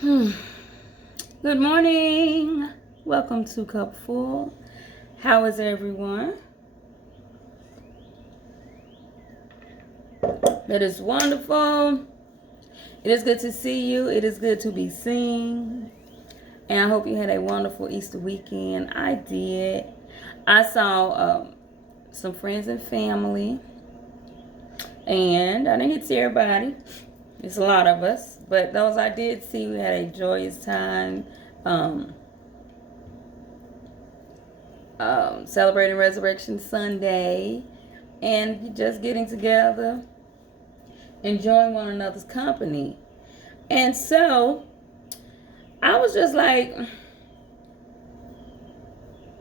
Hmm. Good morning. Welcome to CupFul. How is everyone? That is wonderful. It is good to see you. It is good to be seen. And I hope you had a wonderful Easter weekend. I did. I saw some friends and family. And I didn't get to see everybody. It's a lot of us. But those I did see, we had a joyous time. Um, Celebrating Resurrection Sunday and just getting together, enjoying one another's company. And so I was just like,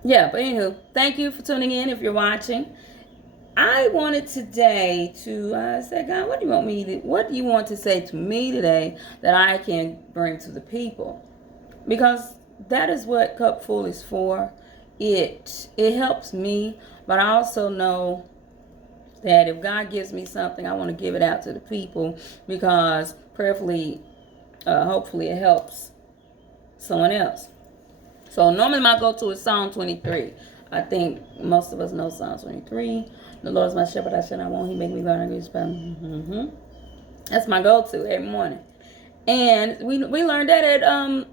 yeah, but anywho, thank you for tuning in if you're watching. I wanted today to say, God, what do you want to say to me today that I can bring to the people? Because that is what CupFul is for. It helps me, but I also know that if God gives me something, I want to give it out to the people because prayerfully, hopefully it helps someone else. So normally my go-to is Psalm 23. I think most of us know Psalm 23. The Lord is my shepherd, I shall not want. He make me learn to mm-hmm. That's my go-to every morning. And we learned that at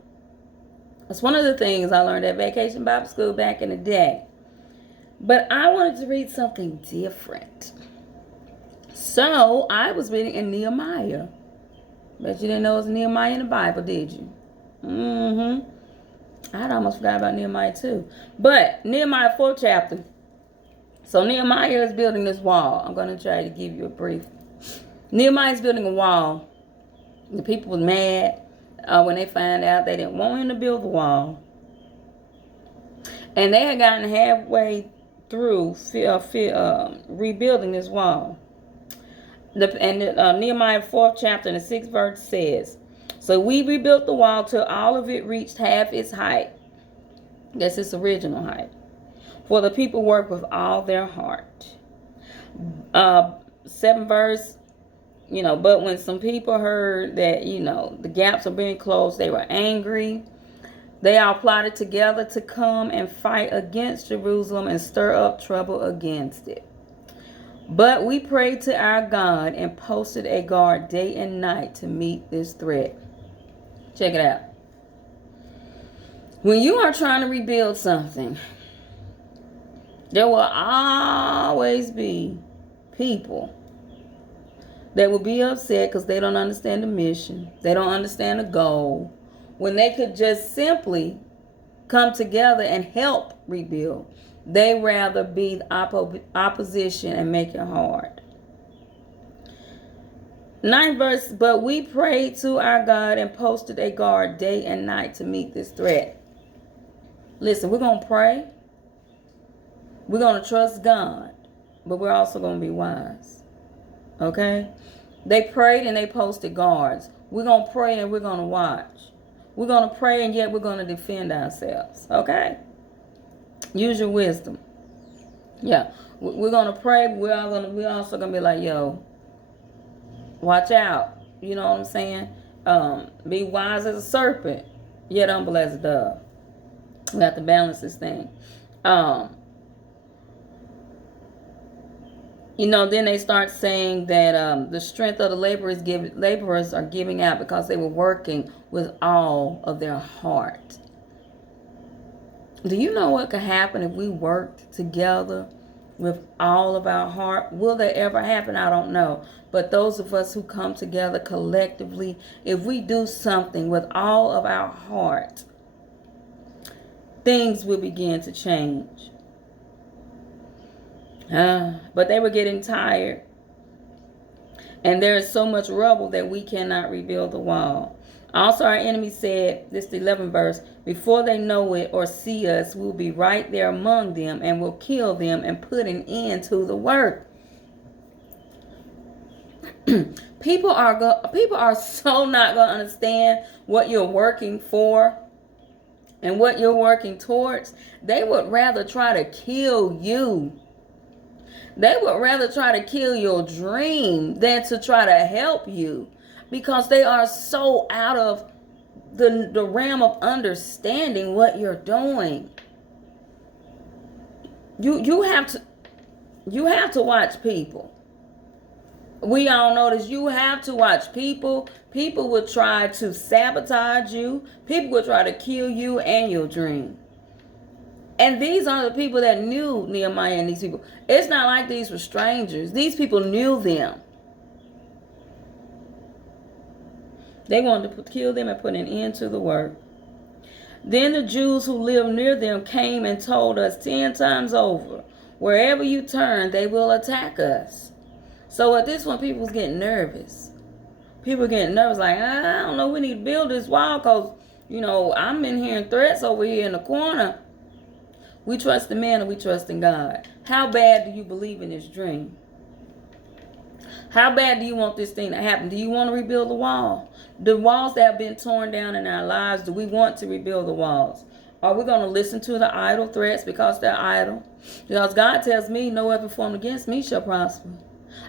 it's one of the things I learned at Vacation Bible School back in the day. But I wanted to read something different. So I was reading in Nehemiah. Bet you didn't know it was Nehemiah in the Bible, did you? Mm-hmm. I had almost forgot about Nehemiah too. But Nehemiah 4th chapter. So Nehemiah is building this wall. I'm going to try to give you a brief. Nehemiah is building a wall. The people were mad when they found out they didn't want him to build the wall. And they had gotten halfway through rebuilding this wall. Nehemiah 4th chapter and the 6th verse says, so we rebuilt the wall till all of it reached half its height. That's its original height. For the people worked with all their heart. 7th verse, but when some people heard that, the gaps were being closed, they were angry. They all plotted together to come and fight against Jerusalem and stir up trouble against it. But we prayed to our God and posted a guard day and night to meet this threat. Check it out. When you are trying to rebuild something, there will always be people that will be upset because they don't understand the mission. They don't understand the goal. When they could just simply come together and help rebuild, they rather be the opposition and make it hard. 9th verse, but we prayed to our God and posted a guard day and night to meet this threat. Listen, we're going to pray. We're going to trust God, but we're also going to be wise. Okay? They prayed and they posted guards. We're going to pray and we're going to watch. We're going to pray and yet we're going to defend ourselves. Okay? Use your wisdom. Yeah. We're going to pray. We're also going to be like, yo, watch out. You know what I'm saying? Be wise as a serpent, yet humble as a dove. We have to balance this thing. Then they start saying that the strength of the laborers are giving out because they were working with all of their heart. Do you know what could happen if we worked together with all of our heart? Will that ever happen? I don't know. But those of us who come together collectively, if we do something with all of our heart, things will begin to change. But they were getting tired. And there is so much rubble that we cannot rebuild the wall. Also, our enemy said, this is the 11th verse, before they know it or see us, we'll be right there among them and we'll kill them and put an end to the work. People are so not going to understand what you're working for and what you're working towards. They would rather try to kill you. They would rather try to kill your dream than to try to help you because they are so out of the realm of understanding what you're doing. You have to watch people. We all know this. You have to watch people. People will try to sabotage you. People will try to kill you and your dream. And these are the people that knew Nehemiah and these people. It's not like these were strangers. These people knew them. They wanted to kill them and put an end to the work. Then the Jews who lived near them came and told us 10 times over, wherever you turn, they will attack us. So at this one, people was getting nervous. People getting nervous, like, I don't know, we need to build this wall because, I'm in hearing threats over here in the corner. We trust in man and we trust in God. How bad do you believe in this dream? How bad do you want this thing to happen? Do you want to rebuild the wall? The walls that have been torn down in our lives, do we want to rebuild the walls? Are we going to listen to the idle threats because they're idle? Because God tells me, no weapon formed against me shall prosper.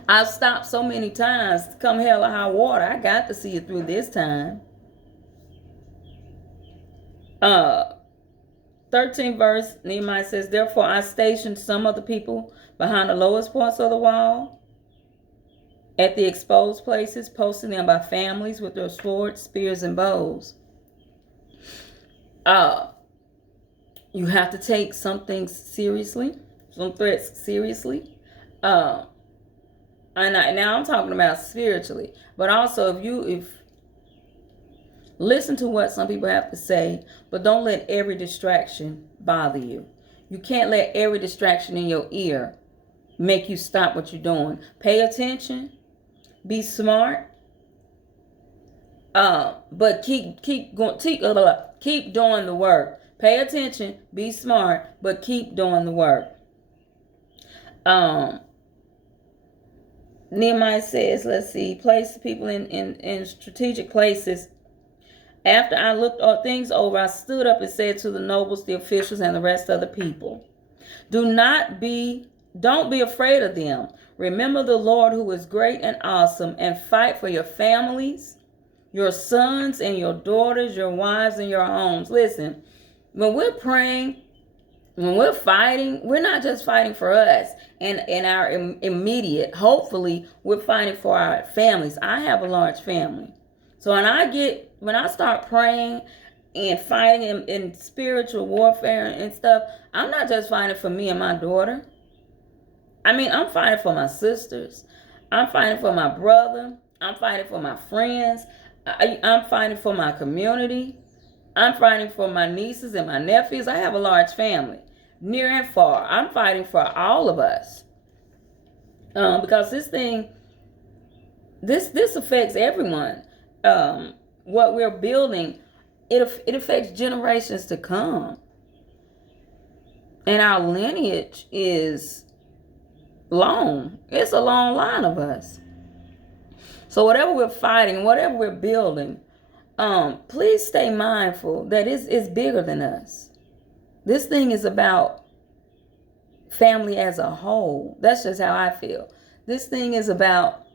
I've stopped so many times, come hell or high water, I got to see it through this time. 13th verse, Nehemiah says, therefore I stationed some of the people behind the lowest points of the wall, at the exposed places, posting them by families with their swords, spears, and bows. You have to take some things seriously, some threats seriously. And now I'm talking about spiritually, but also if listen to what some people have to say, but don't let every distraction bother you. You can't let every distraction in your ear make you stop what you're doing. Pay attention. Be smart, but keep doing the work. Pay attention, be smart, but keep doing the work. Nehemiah says, let's see, place people in strategic places. After I looked all things over, I stood up and said to the nobles, the officials, and the rest of the people, don't be afraid of them. Remember the Lord who is great and awesome, and fight for your families, your sons and your daughters, your wives and your homes. Listen, when we're praying, when we're fighting, we're not just fighting for us and our immediate. Hopefully, we're fighting for our families. I have a large family. So when I start praying and fighting in spiritual warfare and stuff, I'm not just fighting for me and my daughter. I'm fighting for my sisters. I'm fighting for my brother. I'm fighting for my friends. I'm fighting for my community. I'm fighting for my nieces and my nephews. I have a large family, near and far. I'm fighting for all of us. Because this affects everyone. What we're building, it affects generations to come. And our lineage is long. It's a long line of us. So whatever we're fighting, whatever we're building, please stay mindful that it's bigger than us. This thing is about family as a whole. That's just how I feel. This thing is about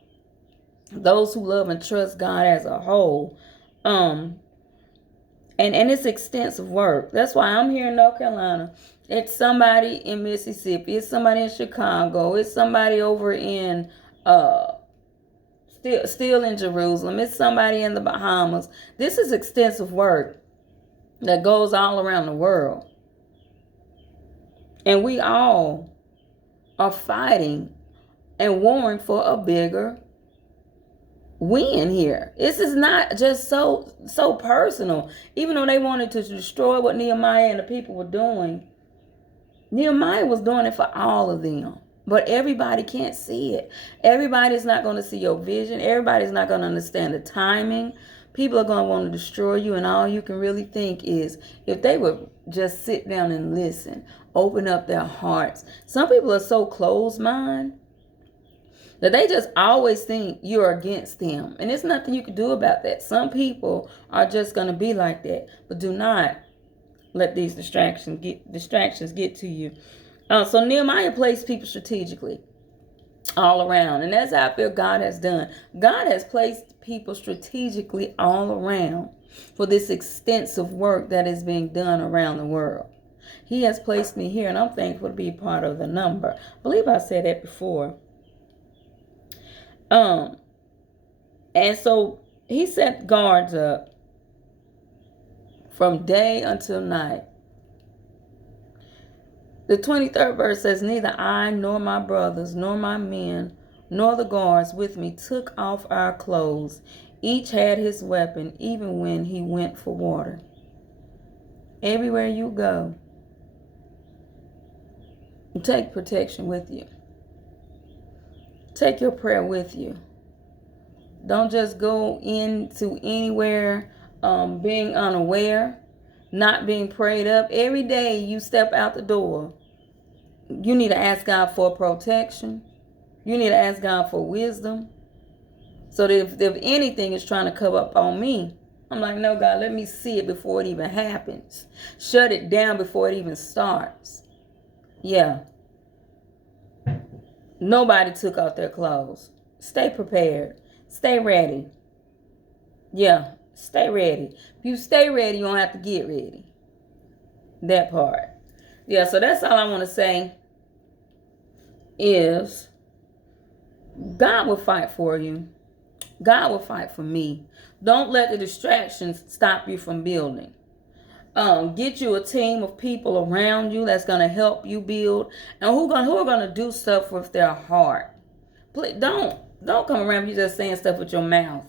those who love and trust God as a whole. And it's extensive work. That's why I'm here in North Carolina. It's somebody in Mississippi. It's somebody in Chicago. It's somebody over in still in Jerusalem. It's somebody in the Bahamas. This is extensive work that goes all around the world. And we all are fighting and warring for a bigger win here. This is not just so personal. Even though they wanted to destroy what Nehemiah and the people were doing, Nehemiah was doing it for all of them. But everybody can't see it. Everybody's not going to see your vision. Everybody's not going to understand the timing. People are going to want to destroy you, and all you can really think is if they would just sit down and listen, open up their hearts. Some people are so closed-minded that they just always think you're against them. And there's nothing you can do about that. Some people are just going to be like that. But do not let these distractions get to you. So Nehemiah placed people strategically. all around. And that's how I feel God has done. God has placed people strategically all around for this extensive work that is being done around the world. He has placed me here, and I'm thankful to be part of the number. I believe I said that before. And so he set guards up from day until night. The 23rd verse says, neither I nor my brothers, nor my men, nor the guards with me took off our clothes. Each had his weapon, even when he went for water. Everywhere you go, take protection with you. Take your prayer with you. Don't just go into anywhere being unaware, not being prayed up. Every day you step out the door, you need to ask God for protection. You need to ask God for wisdom. So that if anything is trying to come up on me, I'm like, no, God, let me see it before it even happens. Shut it down before it even starts. Yeah. Nobody took off their clothes. Stay prepared. Stay ready. Yeah, stay ready. If you stay ready, you don't have to get ready. That part. Yeah, so that's all I want to say is God will fight for you. God will fight for me. Don't let the distractions stop you from building. Get you a team of people around you that's going to help you build, and who are going to do stuff with their heart. Please, don't come around you just saying stuff with your mouth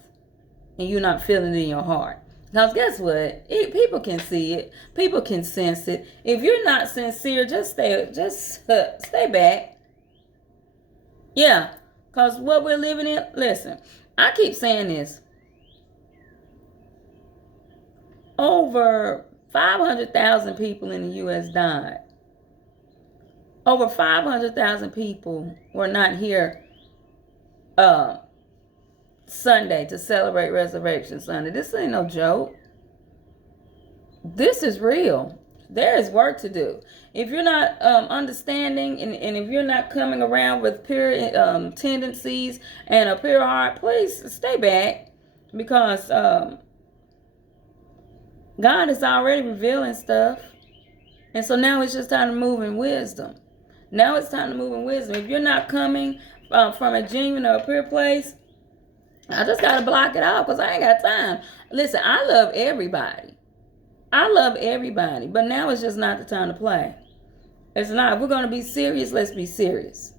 and you're not feeling it in your heart. Because guess what? People can see it. People can sense it. If you're not sincere, just stay back. Yeah, because what we're living in, listen, I keep saying this. Over 500,000 people in the U.S. died. Over 500,000 people were not here Sunday to celebrate Resurrection Sunday. This ain't no joke. This is real. There is work to do. If you're not understanding and if you're not coming around with pure tendencies and a pure heart, please stay back, because God is already revealing stuff. And so now it's just time to move in wisdom. Now it's time to move in wisdom. If you're not coming from a genuine or a pure place, I just got to block it out because I ain't got time. Listen, I love everybody. But now it's just not the time to play. It's not. If we're going to be serious, let's be serious.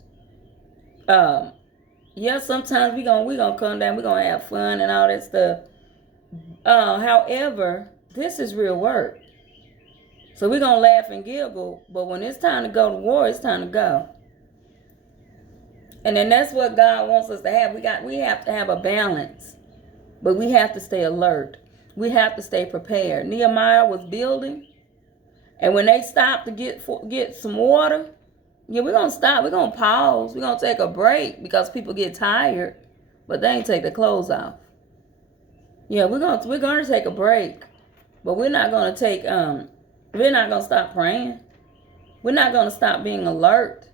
Yeah, sometimes we're gonna come down, we're going to have fun and all that stuff. However, this is real work. So we're going to laugh and giggle, but when it's time to go to war, it's time to go. And then that's what God wants us to have. We have to have a balance, but we have to stay alert. We have to stay prepared. Nehemiah was building, and when they stopped to get some water, yeah, we're going to stop. We're going to pause. We're going to take a break because people get tired, but they ain't take their clothes off. Yeah, we're going to take a break, but we're not going to stop praying. We're not going to stop being alert.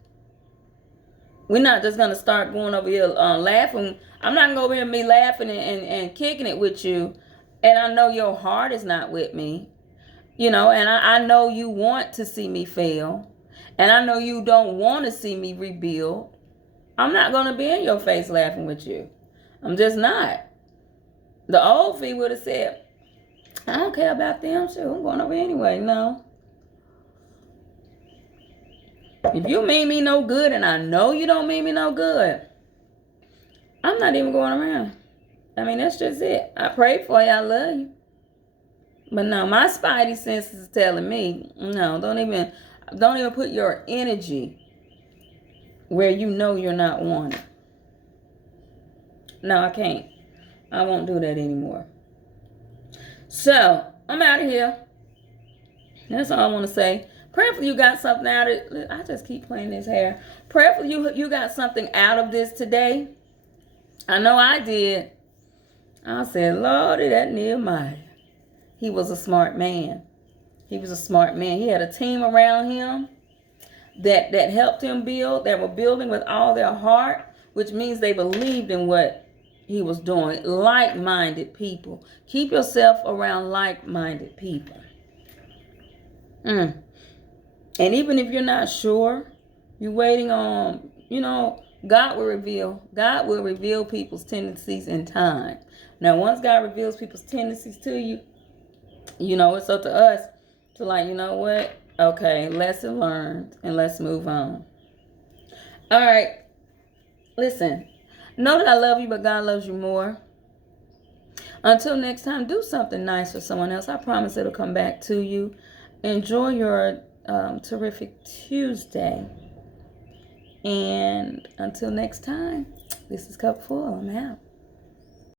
We're not just going to start going over here laughing. I'm not going to go over here and be laughing and kicking it with you. And I know your heart is not with me. You know, and I know you want to see me fail. And I know you don't want to see me rebuild. I'm not going to be in your face laughing with you. I'm just not. The old fee would have said, I don't care about them. Sure, I'm going over anyway. No. If you mean me no good, and I know you don't mean me no good, I'm not even going around. I mean, that's just it. I pray for you. I love you. But no, my spidey senses is telling me, no, don't even put your energy where you know you're not wanted. No, I can't. I won't do that anymore. So, I'm out of here. That's all I want to say. Prayerfully you got something out of it. I just keep playing this hair. Prayerfully you got something out of this today. I know I did. I said, Lordy, that Nehemiah. He was a smart man. He was a smart man. He had a team around him that helped him build, that were building with all their heart. which means they believed in what he was doing. Like-minded people. Keep yourself around like-minded people. And even if you're not sure, you're waiting on, God will reveal. God will reveal people's tendencies in time. Now, once God reveals people's tendencies to you, it's up to us to like, you know what? Okay, lesson learned, and let's move on. All right. Listen, know that I love you, but God loves you more. Until next time, do something nice for someone else. I promise it'll come back to you. Enjoy your terrific Tuesday. And until next time, this is CupFul. I'm out.